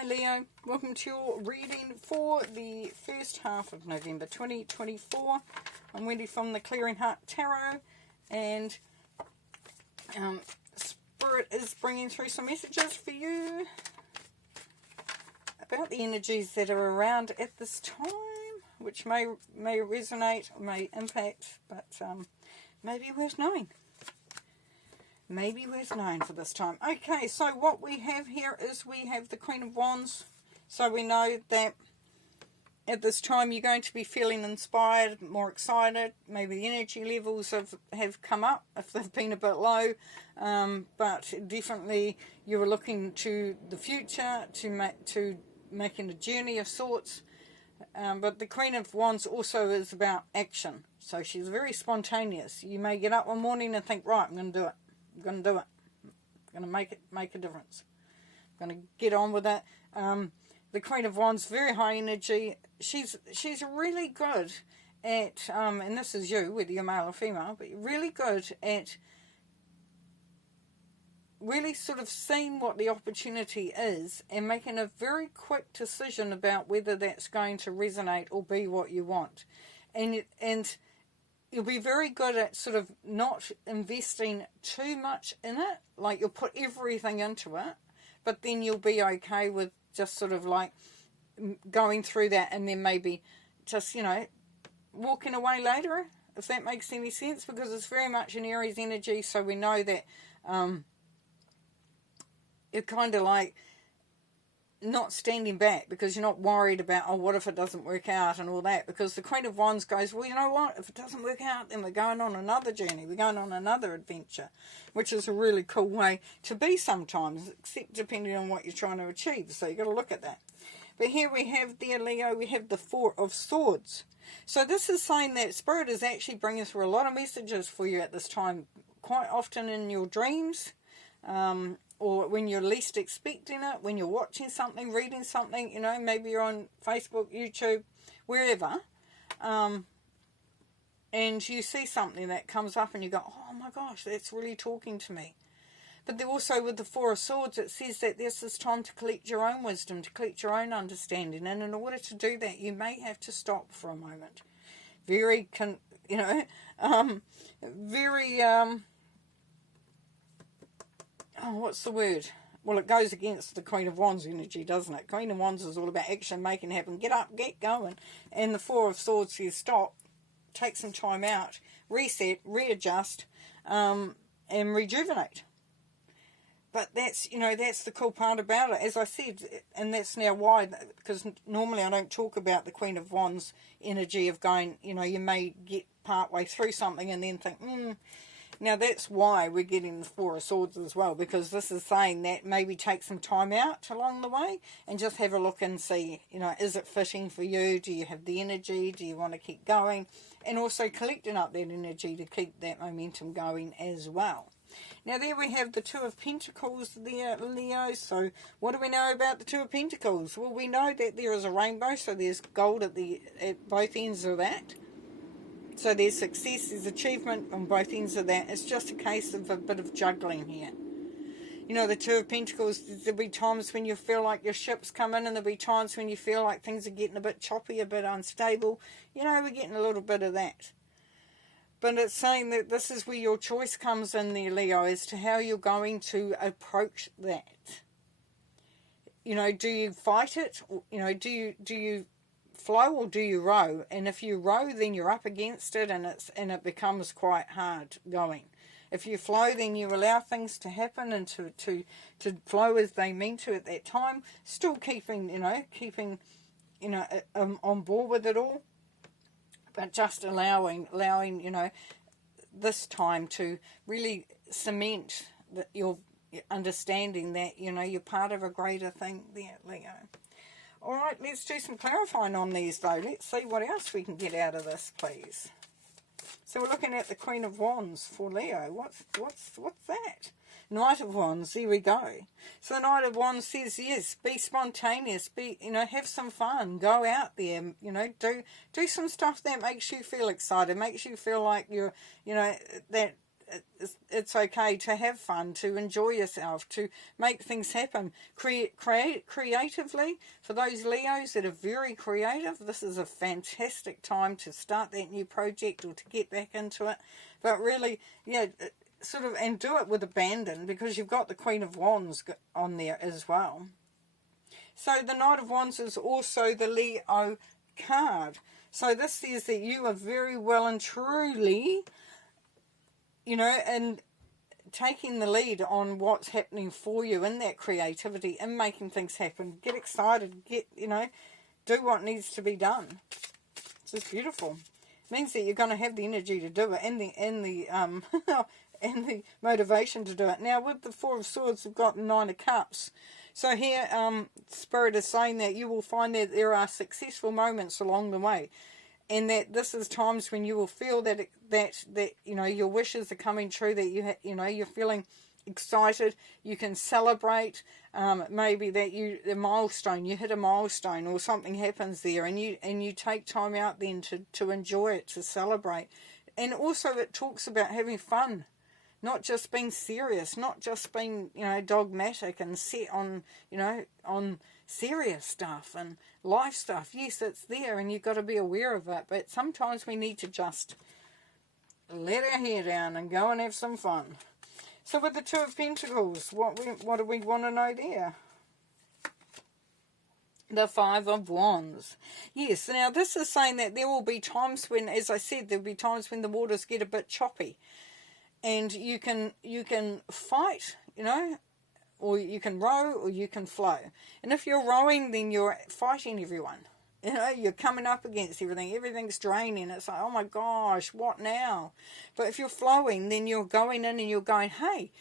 Hi Leo, welcome to your reading for the first half of November 2024. I'm Wendy from the Clearing Heart Tarot, and Spirit is bringing through some messages for you about the energies that are around at this time, which may resonate or may impact, but may be worth knowing. Maybe worth knowing for this time. Okay, so what we have here is we have the Queen of Wands. So we know that at this time you're going to be feeling inspired, more excited. Maybe the energy levels have come up if they've been a bit low. But definitely you were looking to the future, to making a journey of sorts. But the Queen of Wands also is about action. So she's very spontaneous. You may get up one morning and think, right, I'm going to do it. I'm going to do it. I'm going to make a difference. I'm going to get on with it. The Queen of Wands, very high energy. She's really good at, and this is you, whether you're male or female, but really good at really sort of seeing what the opportunity is and making a very quick decision about whether that's going to resonate or be what you want. And you'll be very good at sort of not investing too much in it. Like you'll put everything into it, but then you'll be okay with just sort of like going through that and then maybe just, walking away later, if that makes any sense, because it's very much an Aries energy. So we know that you're kind of like not standing back because you're not worried about, oh, what if it doesn't work out and all that, because the Queen of Wands goes, well, you know what, if it doesn't work out, then we're going on another journey, we're going on another adventure, which is a really cool way to be sometimes, except depending on what you're trying to achieve. So you've got to look at that. But here we have, there, Leo, we have the Four of Swords. So this is saying that Spirit is actually bringing through a lot of messages for you at this time, quite often in your dreams, or when you're least expecting it, when you're watching something, reading something, maybe you're on Facebook, YouTube, wherever, and you see something that comes up and you go, oh my gosh, that's really talking to me. But also with the Four of Swords, it says that this is time to collect your own wisdom, to collect your own understanding, and in order to do that, you may have to stop for a moment. Very, what's the word? Well, it goes against the Queen of Wands energy, doesn't it? Queen of Wands is all about action, making happen, get up, get going. And the Four of Swords says stop, take some time out, reset, readjust, and rejuvenate. But that's, that's the cool part about it, as I said, and that's now why, because normally I don't talk about the Queen of Wands energy of going, you may get part way through something and then think, Now that's why we're getting the Four of Swords as well, because this is saying that maybe take some time out along the way and just have a look and see, is it fitting for you? Do you have the energy? Do you want to keep going? And also collecting up that energy to keep that momentum going as well. Now there we have the Two of Pentacles there, Leo. So what do we know about the Two of Pentacles? Well, we know that there is a rainbow, so there's gold at both ends of that. So there's success, there's achievement on both ends of that. It's just a case of a bit of juggling here. The Two of Pentacles, there'll be times when you feel like your ship's coming, and there'll be times when you feel like things are getting a bit choppy, a bit unstable. We're getting a little bit of that. But it's saying that this is where your choice comes in there, Leo, as to how you're going to approach that. Do you fight it? Do you flow or do you row? And if you row, then you're up against it, and it becomes quite hard going. If you flow, then you allow things to happen and to flow as they mean to at that time, still keeping on board with it all, but just allowing this time to really cement your understanding that you're part of a greater thing there, Leo. All right, let's do some clarifying on these, though. Let's see what else we can get out of this, please. So we're looking at the Queen of Wands for Leo. What's that? Knight of Wands, there we go. So the Knight of Wands says, yes, be spontaneous, have some fun, go out there, do some stuff that makes you feel excited, makes you feel like you're, that it's okay to have fun, to enjoy yourself, to make things happen. Create creatively. For those Leos that are very creative, this is a fantastic time to start that new project or to get back into it. But really, yeah, sort of, and do it with abandon, because you've got the Queen of Wands on there as well. So the Knight of Wands is also the Leo card. So this says that you are very well and truly, you know, and taking the lead on what's happening for you in that creativity and making things happen. Get excited, do what needs to be done. It's just beautiful. It means that you're going to have the energy to do it and the and the motivation to do it. Now with the Four of Swords, we've got the Nine of Cups. So here, Spirit is saying that you will find that there are successful moments along the way, and that this is times when you will feel that your wishes are coming true. That you're feeling excited. You can celebrate. Maybe that you hit a milestone, or something happens there, and you take time out then to enjoy it, to celebrate. And also, it talks about having fun. Not just being serious, not just being, dogmatic and set on, on serious stuff and life stuff. Yes, it's there and you've got to be aware of it. But sometimes we need to just let our hair down and go and have some fun. So with the Two of Pentacles, what do we want to know there? The Five of Wands. Yes, now this is saying that there will be times when, as I said, there will be times when the waters get a bit choppy. And you can fight, or you can row, or you can flow. And if you're rowing, then you're fighting everyone. You're coming up against everything. Everything's draining. It's like, oh my gosh, what now? But if you're flowing, then you're going in and you're going, hey,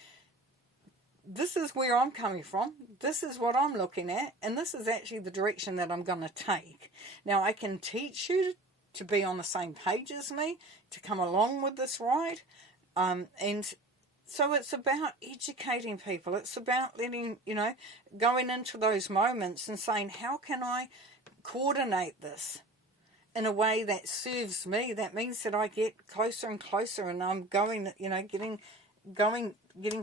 this is where I'm coming from. This is what I'm looking at. And this is actually the direction that I'm going to take. Now, I can teach you to be on the same page as me, to come along with this ride. And so it's about educating people. It's about letting, going into those moments and saying, how can I coordinate this in a way that serves me? That means that I get closer and closer, and I'm going, getting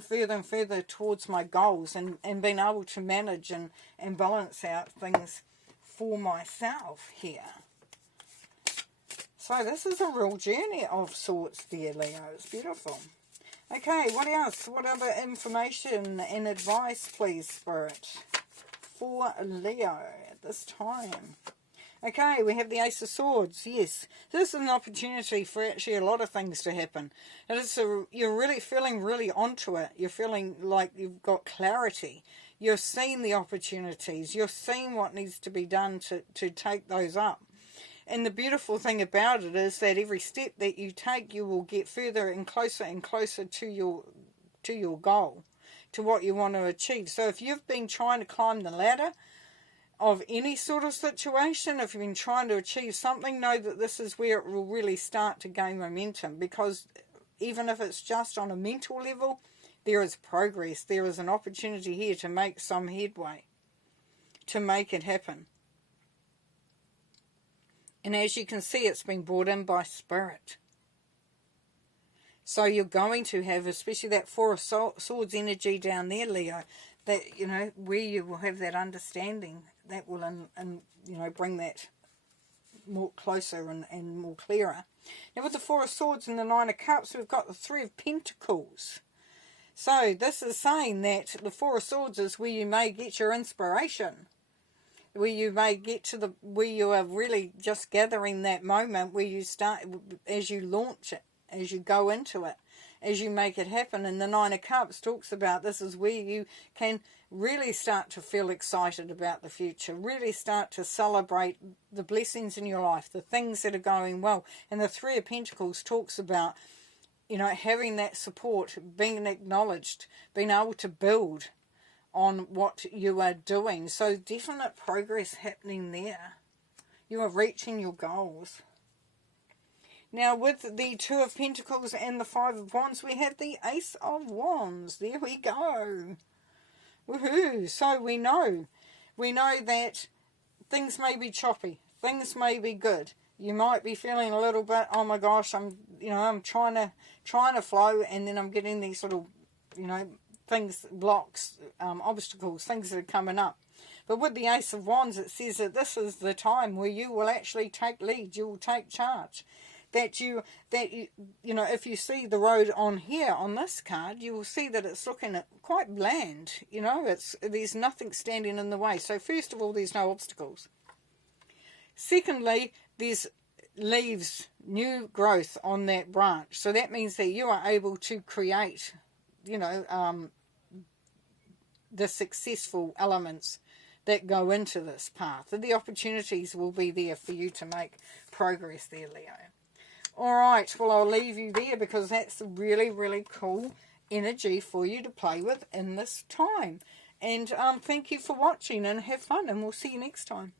further and further towards my goals, and being able to manage and balance out things for myself here. So this is a real journey of sorts there, Leo. It's beautiful. Okay, what else? What other information and advice, please, Spirit, for Leo at this time? Okay, we have the Ace of Swords. Yes, this is an opportunity for actually a lot of things to happen. And you're really feeling really onto it. You're feeling like you've got clarity. You're seeing the opportunities. You're seeing what needs to be done to take those up. And the beautiful thing about it is that every step that you take, you will get further and closer to your goal, to what you want to achieve. So if you've been trying to climb the ladder of any sort of situation, if you've been trying to achieve something, know that this is where it will really start to gain momentum. Because even if it's just on a mental level, there is progress. There is an opportunity here to make some headway, to make it happen. And as you can see, it's been brought in by Spirit. So you're going to have, especially that Four of Swords energy down there, Leo, that, where you will have that understanding, that will, bring that more closer and more clearer. Now with the Four of Swords and the Nine of Cups, we've got the Three of Pentacles. So this is saying that the Four of Swords is where you may get your inspiration, where you may get to where you are really just gathering that moment, where you start, as you launch it, as you go into it, as you make it happen. And the Nine of Cups talks about this is where you can really start to feel excited about the future, really start to celebrate the blessings in your life, the things that are going well. And the Three of Pentacles talks about, having that support, being acknowledged, being able to build on what you are doing. So definite progress happening there. You are reaching your goals. Now with the Two of Pentacles and the Five of Wands, we have the Ace of Wands. There we go. Woohoo! So we know that things may be choppy, things may be good, You might be feeling a little bit, oh my gosh, I'm trying to flow, and then I'm getting these little, things, blocks, obstacles, things that are coming up. But with the Ace of Wands, it says that this is the time where you will actually take lead, you will take charge. That if you see the road on here, on this card, you will see that it's looking quite bland. There's nothing standing in the way. So first of all, there's no obstacles. Secondly, there's leaves, new growth on that branch. So that means that you are able to create, the successful elements that go into this path. And the opportunities will be there for you to make progress there, Leo. All right, well, I'll leave you there because that's a really, really cool energy for you to play with in this time. And thank you for watching, and have fun, and we'll see you next time.